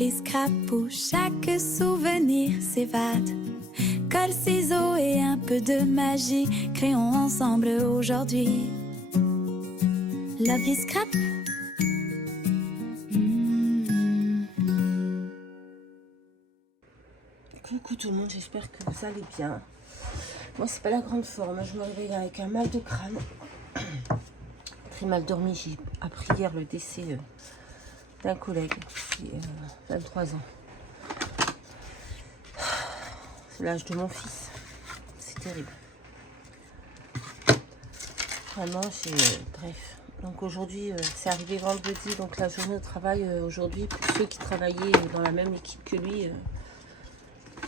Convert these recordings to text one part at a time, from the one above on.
l'appli scrap où chaque souvenir s'évade. Colle, ciseaux et un peu de magie, créons ensemble aujourd'hui l'appli scrap. Coucou tout le monde, j'espère que vous allez bien. Moi c'est pas la grande forme, je me réveille avec un mal de crâne. Très mal dormi, j'ai appris hier le décès d'un collègue qui a 23 ans. C'est l'âge de mon fils, c'est terrible. Vraiment, bref. Donc aujourd'hui, c'est arrivé vendredi, donc la journée de travail aujourd'hui, pour ceux qui travaillaient dans la même équipe que lui,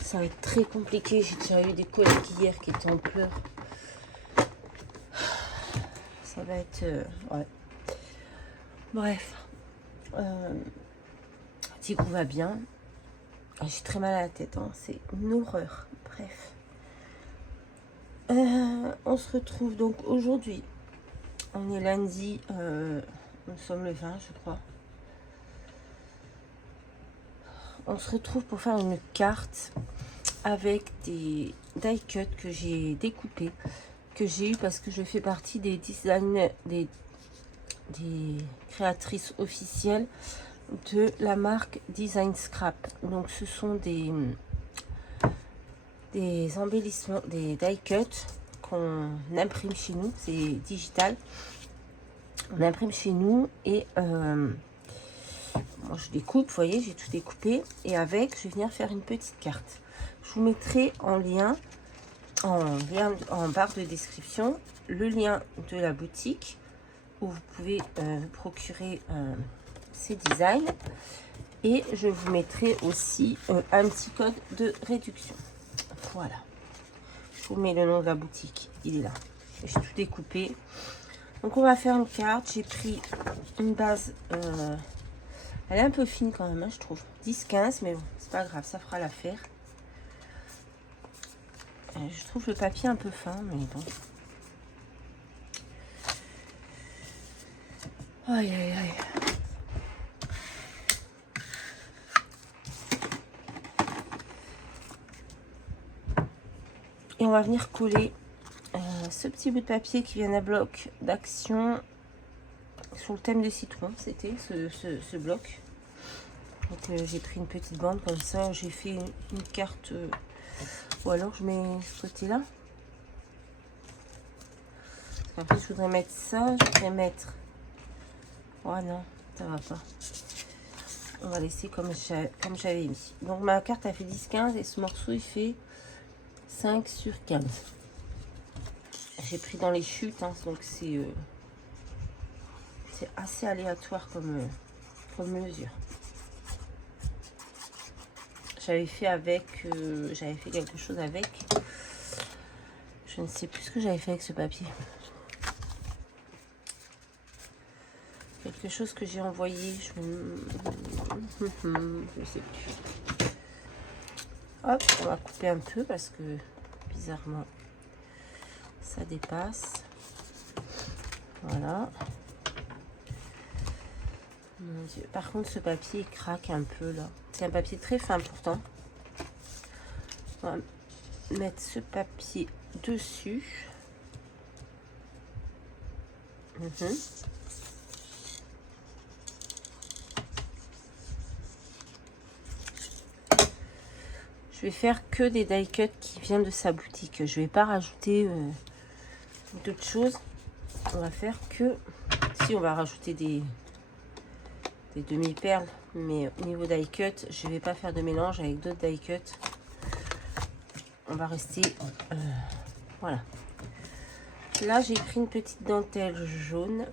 ça va être très compliqué. J'ai déjà eu des collègues hier qui étaient en pleurs. Ça va être... ouais. Bref. Tigrou va bien. J'ai très mal à la tête. Hein. C'est une horreur. Bref. On se retrouve donc aujourd'hui. On est lundi. Nous sommes le 20, je crois. On se retrouve pour faire une carte avec des die cuts que j'ai découpés, que j'ai eu parce que je fais partie des designers, des créatrices officielles de la marque Design Scrap. Donc ce sont des embellissements, des die cuts qu'on imprime chez nous, c'est digital. On imprime chez nous et moi je découpe, vous voyez, j'ai tout découpé et avec je vais venir faire une petite carte. Je vous mettrai en barre de description le lien de la boutique où vous pouvez procurer ces designs et je vous mettrai aussi un petit code de réduction. Voilà, je vous mets le nom de la boutique, il est là. J'ai tout découpé. Donc on va faire une carte. J'ai pris une base, elle est un peu fine quand même, hein, je trouve, 10-15, mais bon, c'est pas grave, ça fera l'affaire. Je trouve le papier un peu fin, mais bon. Aïe, aïe, aïe. Et on va venir coller ce petit bout de papier qui vient d'un bloc d'action sur le thème des citrons. C'était ce bloc. Donc j'ai pris une petite bande comme ça. J'ai fait une carte... ou alors je mets ce côté-là. Après je voudrais mettre ça. Je voudrais mettre... oh non, ça va pas. On va laisser comme j'avais mis. Donc ma carte a fait 10-15 et ce morceau il fait 5/15. J'ai pris dans les chutes, hein, donc c'est assez aléatoire comme mesure. J'avais fait avec, j'avais fait quelque chose avec. Je ne sais plus ce que j'avais fait avec ce papier. Quelque chose que j'ai envoyé, je sais plus. Hop, on va couper un peu parce que bizarrement ça dépasse. Voilà. Mon Dieu. Par contre ce papier il craque un peu là. C'est un papier très fin pourtant. On va mettre ce papier dessus. Je vais faire que des die cuts qui viennent de sa boutique. Je vais pas rajouter d'autres choses. On va faire que... si, on va rajouter des demi-perles. Mais au niveau die cut, je vais pas faire de mélange avec d'autres die cuts. On va rester... voilà. Là, j'ai pris une petite dentelle jaune.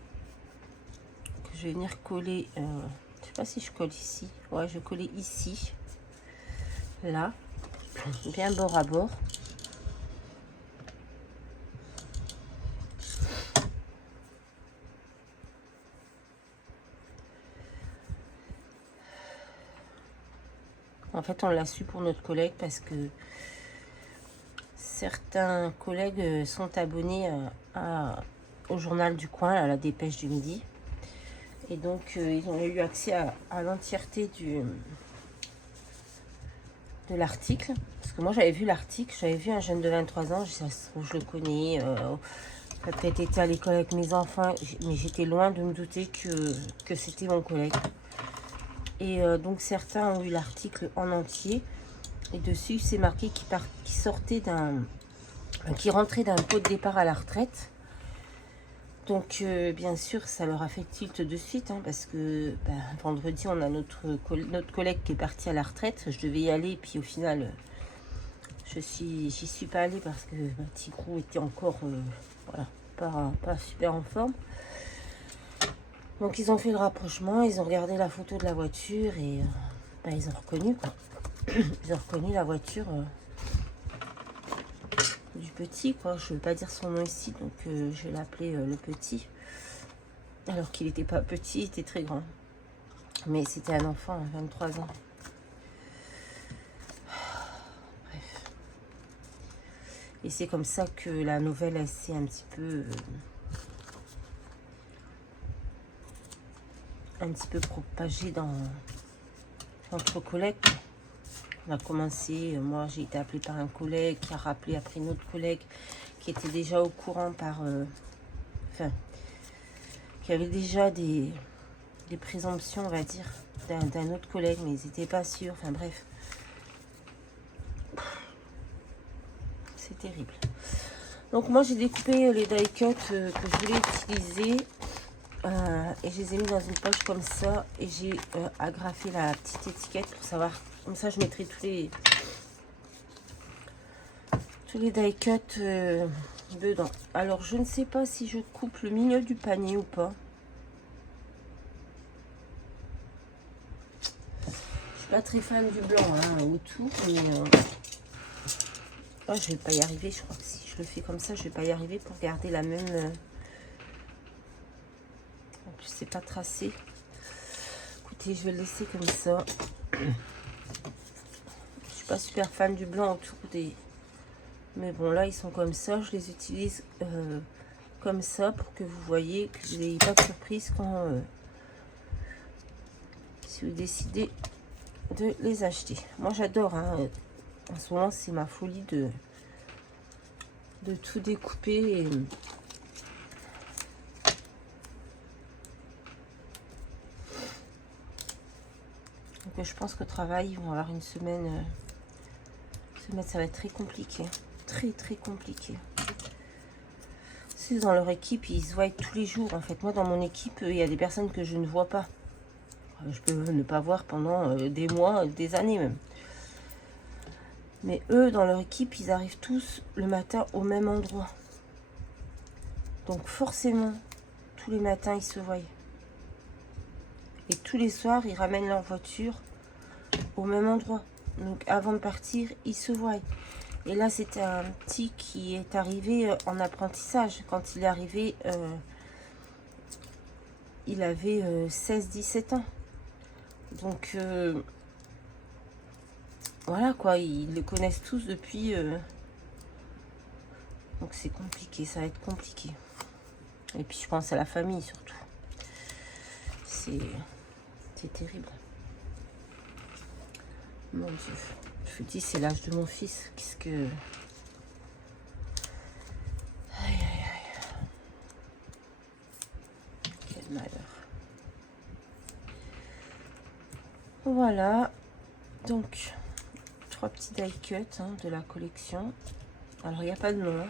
Que je vais venir coller... je sais pas si je colle ici. Ouais, je vais coller ici. Là. Bien bord à bord. En fait, on l'a su pour notre collègue parce que certains collègues sont abonnés au journal du coin, à la Dépêche du Midi. Et donc, ils ont eu accès à l'entièreté de l'article. Parce que moi, j'avais vu l'article, j'avais vu un jeune de 23 ans, je le connais, j'ai peut-être été à l'école avec mes enfants, mais j'étais loin de me douter que c'était mon collègue. Et donc, certains ont eu l'article en entier. Et dessus, c'est marqué qui rentrait d'un pot de départ à la retraite. Donc, bien sûr, ça leur a fait tilt de suite, hein, parce que vendredi, on a notre collègue qui est parti à la retraite. Je devais y aller, puis au final, j'y suis pas allée parce que Tigrou était encore voilà, pas super en forme. Donc, ils ont fait le rapprochement, ils ont regardé la photo de la voiture et ils ont reconnu, quoi. Ils ont reconnu la voiture du petit, quoi. Je ne veux pas dire son nom ici, donc je vais l'appeler le petit. Alors qu'il n'était pas petit, il était très grand. Mais c'était un enfant, 23 ans. Bref. Et c'est comme ça que la nouvelle, elle s'est un petit peu propagée entre collègues. On a commencé, moi j'ai été appelée par un collègue qui a rappelé après une autre collègue qui était déjà au courant qui avait déjà des présomptions, on va dire, d'un autre collègue, mais ils n'étaient pas sûrs, enfin bref. C'est terrible. Donc moi j'ai découpé les die cuts que je voulais utiliser et je les ai mis dans une poche comme ça et j'ai agrafé la petite étiquette pour savoir, comme ça je mettrai tous les die cuts dedans. Alors je ne sais pas si je coupe le milieu du panier ou pas. Je suis pas très fan du blanc autour, mais je vais pas y arriver. Je crois que si je le fais comme ça, je vais pas y arriver pour garder la même. En plus c'est pas tracé. Écoutez, je vais le laisser comme ça. Je suis pas super fan du blanc autour des. Mais bon, là, ils sont comme ça. Je les utilise comme ça pour que vous voyez que je n'ai pas de surprise quand si vous décidez de les acheter. Moi, j'adore. En ce moment, c'est ma folie de tout découper. Et... Donc, je pense qu'au travail, ils vont avoir une semaine. Ça va être très compliqué. Très compliqué. Dans leur équipe, ils se voient tous les jours. En fait, moi, dans mon équipe, il y a des personnes que je ne vois pas. Je peux ne pas voir pendant des mois, des années même. Mais eux, dans leur équipe, ils arrivent tous le matin au même endroit. Donc forcément, tous les matins, ils se voient. Et tous les soirs, ils ramènent leur voiture au même endroit. Donc avant de partir, ils se voient. Et là, c'était un petit qui est arrivé en apprentissage. Quand il est arrivé, il avait 16-17 ans. Donc, voilà quoi, ils le connaissent tous depuis. Donc, c'est compliqué, ça va être compliqué. Et puis, je pense à la famille surtout. C'est terrible. Mon Dieu. Je vous dis, c'est l'âge de mon fils. Qu'est-ce que... Aïe, aïe, aïe. Quel malheur. Voilà. Donc, 3 petits die cuts de la collection. Alors, il n'y a pas de nom.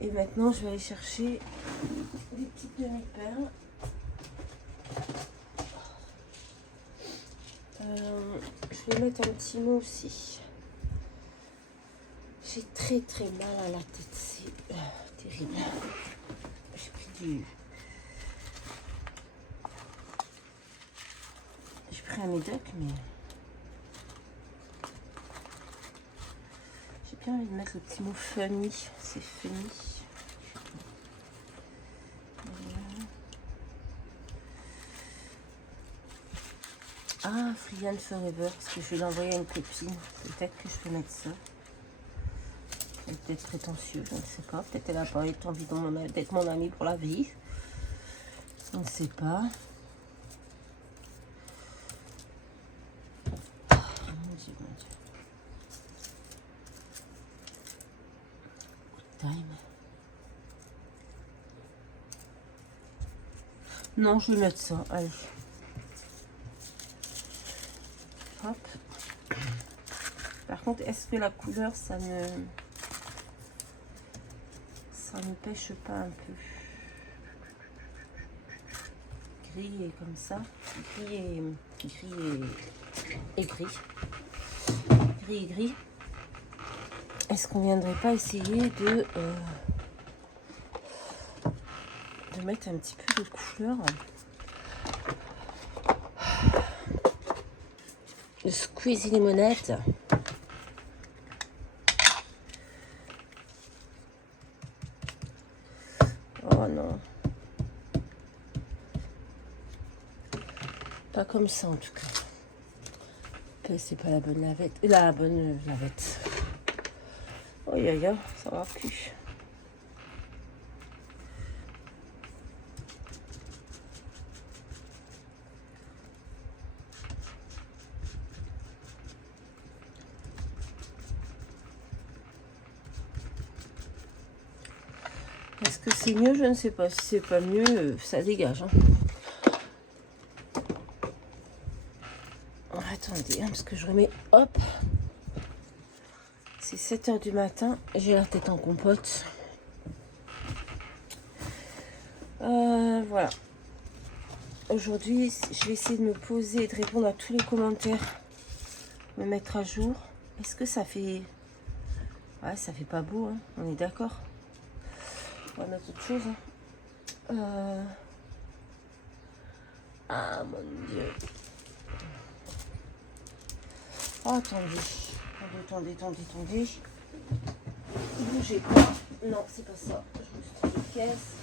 Et maintenant, je vais aller chercher des petites demi-perles. Je vais mettre un petit mot aussi. J'ai très mal à la tête, c'est terrible. J'ai pris un médoc, mais j'ai bien envie de mettre le petit mot funny. C'est funny. Ah, Free and Forever, parce que je vais l'envoyer à une copine. Peut-être que je peux mettre ça. Elle est peut-être prétentieuse, je ne sais pas. Peut-être elle n'a pas envie d'être mon amie pour la vie. On ne sait pas. Oh, mon Dieu, mon Dieu. time. Non, je vais mettre ça. Allez. Hop. Par contre, est-ce que la couleur, ça ne pêche pas un peu? Gris et comme ça. Gris et gris. Gris et gris. Est-ce qu'on viendrait pas essayer de mettre un petit peu de couleur? Le squeezie limonette. Oh non. Pas comme ça en tout cas. C'est pas la bonne lavette. La bonne lavette. Oh ya ya, ça va plus. Est-ce que c'est mieux? Je ne sais pas. Si c'est pas mieux, ça dégage. Hein. Attendez, hein, parce que je remets. Hop. C'est 7 h du matin. J'ai la tête en compote. Voilà. Aujourd'hui, je vais essayer de me poser et de répondre à tous les commentaires. Me mettre à jour. Est-ce que ça fait... Ouais, ça fait pas beau, hein. On est d'accord. On va mettre autre chose. Hein. Ah, mon Dieu. Oh, attendez. Attendez. Bougez pas. Non, c'est pas ça. Juste une caisse.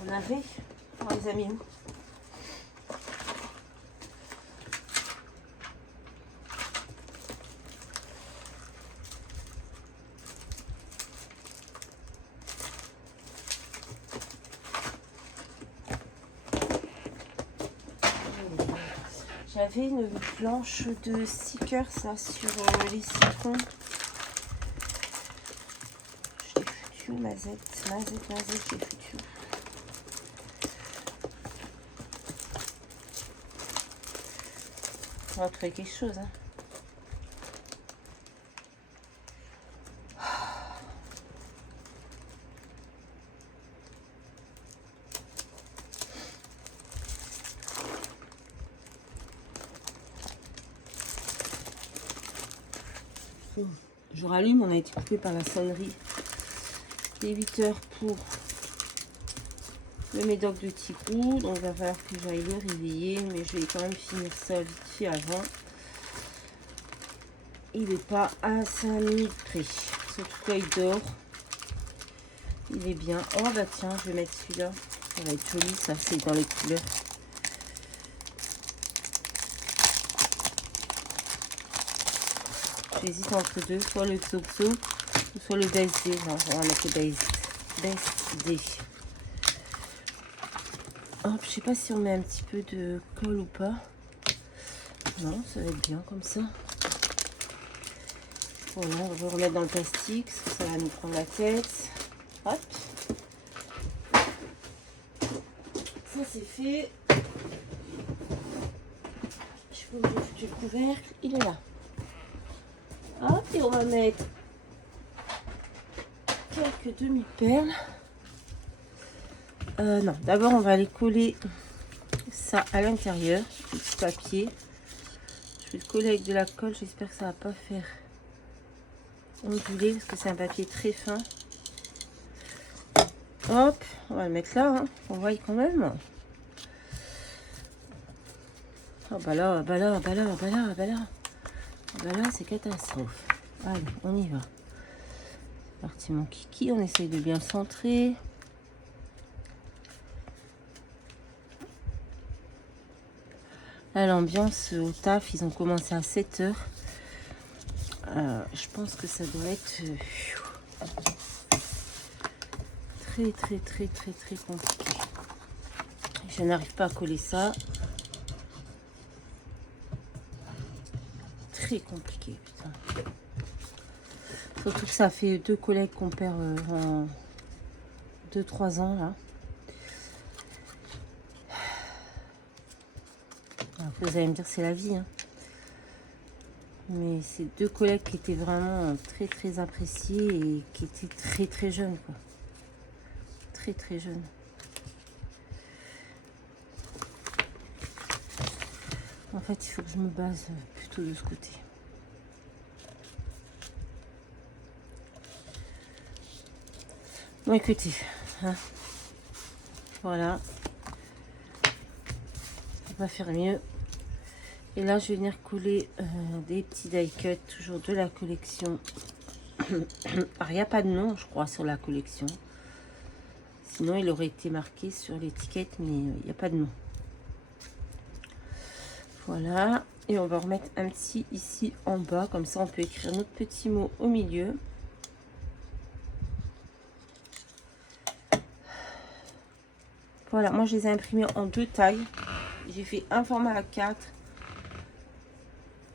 On avait. Oh, les amis. J'avais une planche de stickers là, sur les siphons. Je l'ai foutu où, Mazette, je l'ai foutu. On va trouver quelque chose. Hein. Je rallume, on a été coupé par la sonnerie. Il est 8 h pour le médoc de Tigrou. Donc il va falloir que j'aille le réveiller. Mais je vais quand même finir ça vite fait avant. Il n'est pas à 5 minutes près. En tout cas, il dort. Il est bien. Oh bah tiens, je vais mettre celui-là. Ça va être joli, ça, c'est dans les couleurs. J'hésite entre deux, soit le Xoxo, soit le BSD. Non, on va mettre le BSD. Hop, je sais pas si on met un petit peu de colle ou pas. Non, ça va être bien comme ça. Voilà, on va remettre dans le plastique, parce que ça va nous prendre la tête. Hop. Ça c'est fait. Je peux ouvrir le couvercle, il est là. Hop, et on va mettre quelques demi-perles. Non, d'abord on va aller coller ça à l'intérieur, du petit papier. Je vais le coller avec de la colle, j'espère que ça va pas faire onduler parce que c'est un papier très fin. Hop, on va le mettre là, hein, on voit quand même. Oh bah là, c'est catastrophe. Allez, on y va. C'est parti mon kiki, on essaye de bien centrer. Là, l'ambiance au taf, ils ont commencé à 7 h. Je pense que ça doit être très compliqué. Je n'arrive pas à coller ça. Très compliqué, putain. Surtout que ça fait 2 collègues qu'on perd en 2-3 ans là. Alors, vous allez me dire c'est la vie, hein. Mais c'est 2 collègues qui étaient vraiment très appréciés et qui étaient très jeunes, quoi. Très jeunes. En fait, il faut que je me base plutôt de ce côté. Bon, écoutez, hein, voilà. On va faire mieux. Et là, je vais venir coller des petits die cut, toujours de la collection. Alors, il n'y a pas de nom, je crois, sur la collection. Sinon, il aurait été marqué sur l'étiquette, mais il n'y a pas de nom. Voilà. Et on va remettre un petit ici en bas. Comme ça, on peut écrire notre petit mot au milieu. Voilà. Moi, je les ai imprimés en 2 tailles. J'ai fait un format A4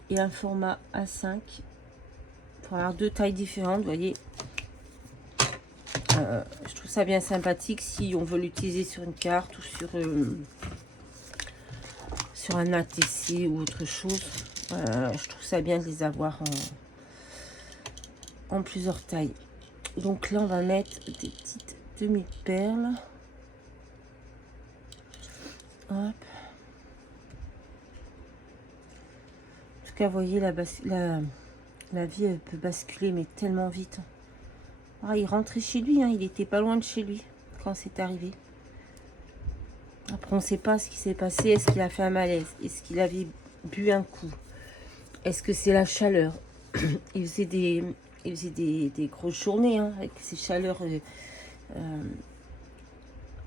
et un format A5. Pour avoir 2 tailles différentes, vous voyez. Je trouve ça bien sympathique si on veut l'utiliser sur une carte ou sur un ATC ou autre chose. Je trouve ça bien de les avoir en plusieurs tailles. Donc là, on va mettre des petites demi-perles. Hop. En tout cas, vous voyez, la vie, elle peut basculer, mais tellement vite. Ah, il rentrait chez lui, hein, il était pas loin de chez lui quand c'est arrivé. Après, on ne sait pas ce qui s'est passé. Est-ce qu'il a fait un malaise? Est-ce qu'il avait bu un coup? Est-ce que c'est la chaleur? Il faisait des grosses journées, hein, avec ces chaleurs.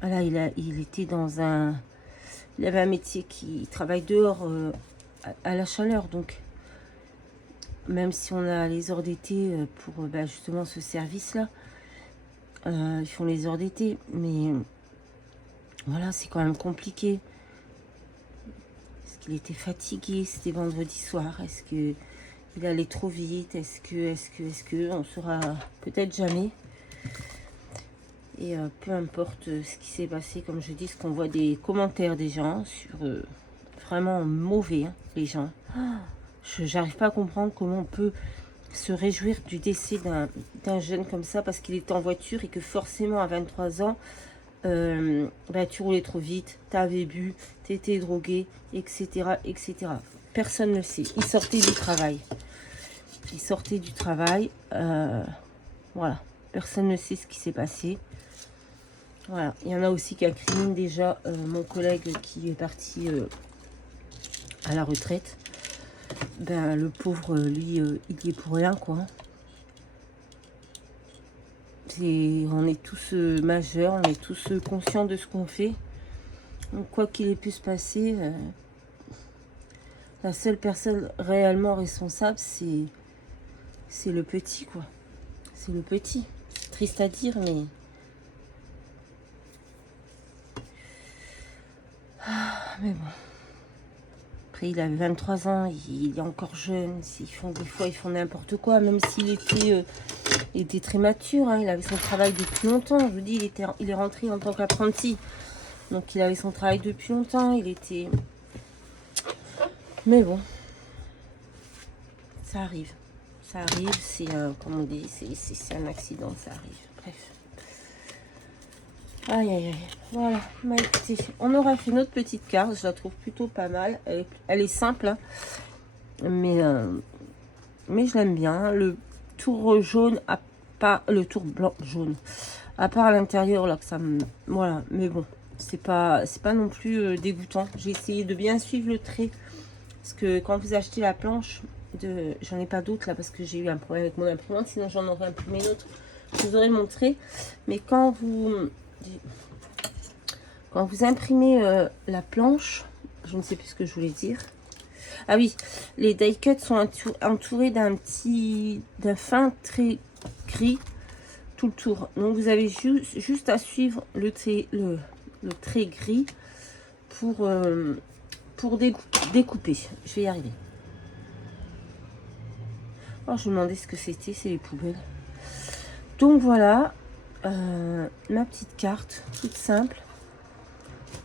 Voilà, il était dans un... Il avait un métier qui travaille dehors à la chaleur. Donc, même si on a les heures d'été pour justement ce service-là, ils font les heures d'été. Mais voilà, c'est quand même compliqué. Est-ce qu'il était fatigué? C'était vendredi soir. Est-ce que il allait trop vite? Est-ce que on saura peut-être jamais. Et peu importe ce qui s'est passé, comme je dis, ce qu'on voit des commentaires des gens sur vraiment mauvais, hein, les gens. J'arrive pas à comprendre comment on peut se réjouir du décès d'un jeune comme ça parce qu'il était en voiture et que forcément à 23 ans, tu roulais trop vite, tu avais bu, tu étais drogué, etc., etc. Personne ne le sait. Il sortait du travail. Voilà. Personne ne sait ce qui s'est passé. Voilà. Il y en a aussi qui incriminent déjà mon collègue qui est parti à la retraite. Ben, le pauvre, lui, il y est pour rien, quoi. On est tous majeurs, on est tous conscients de ce qu'on fait. Donc, quoi qu'il ait pu se passer, la seule personne réellement responsable, c'est le petit, quoi. C'est le petit. C'est triste à dire, mais... mais bon. Après, il avait 23 ans, il est encore jeune. Des fois, ils font n'importe quoi, même s'il était très mature. Hein, il avait son travail depuis longtemps. Je vous dis, il est rentré en tant qu'apprenti. Donc, il avait son travail depuis longtemps. Mais bon, ça arrive. Ça arrive, c'est, comme on dit, c'est un accident, ça arrive. Bref. Aïe, aïe, aïe. Voilà. Bah, écoutez, on aura fait notre petite carte. Je la trouve plutôt pas mal. Elle est simple, hein, mais je l'aime bien. Le tour jaune, le tour blanc jaune. À part à l'intérieur, là, que ça me... Voilà. Mais bon, c'est pas non plus dégoûtant. J'ai essayé de bien suivre le trait. Parce que quand vous achetez la planche, j'en ai pas d'autres là, parce que j'ai eu un problème avec mon imprimante. Sinon, j'en aurais imprimé une autre. Je vous aurais montré. Mais quand vous imprimez la planche, je ne sais plus ce que je voulais dire. Ah oui, les die cuts sont entourés d'un fin trait gris tout le tour. Donc vous avez juste à suivre le trait gris pour découper. Je vais y arriver. Oh, je me demandais ce que c'était, c'est les poubelles. Donc voilà, ma petite carte, toute simple,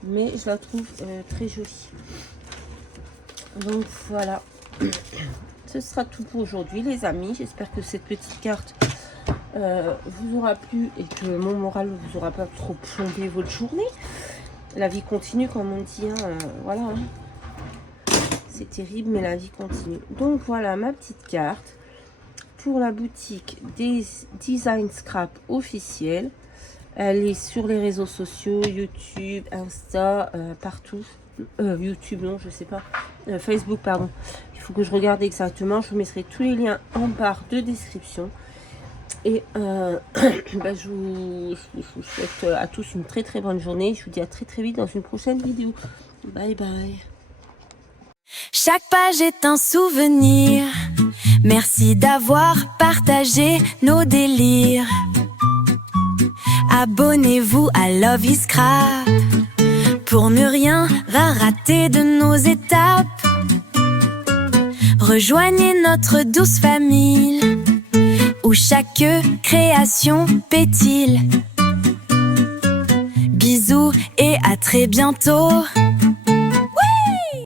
mais je la trouve très jolie. Donc voilà, ce sera tout pour aujourd'hui les amis. J'espère que cette petite carte vous aura plu et que mon moral ne vous aura pas trop plombé votre journée. La vie continue comme on dit, hein, voilà. Hein. C'est terrible mais la vie continue. Donc voilà ma petite carte pour la boutique des Design Scrap officielle. Elle est sur les réseaux sociaux, YouTube, Insta, partout. YouTube, non, je sais pas. Facebook, pardon. Il faut que je regarde exactement. Je vous mettrai tous les liens en barre de description. Et bah, je vous souhaite à tous une très très bonne journée. Je vous dis à très très vite dans une prochaine vidéo. Bye bye. Chaque page est un souvenir. Merci d'avoir partagé nos délires. Abonnez-vous à Love is Scrap pour ne rien rater de nos étapes. Rejoignez notre douce famille où chaque création pétille. Bisous et à très bientôt.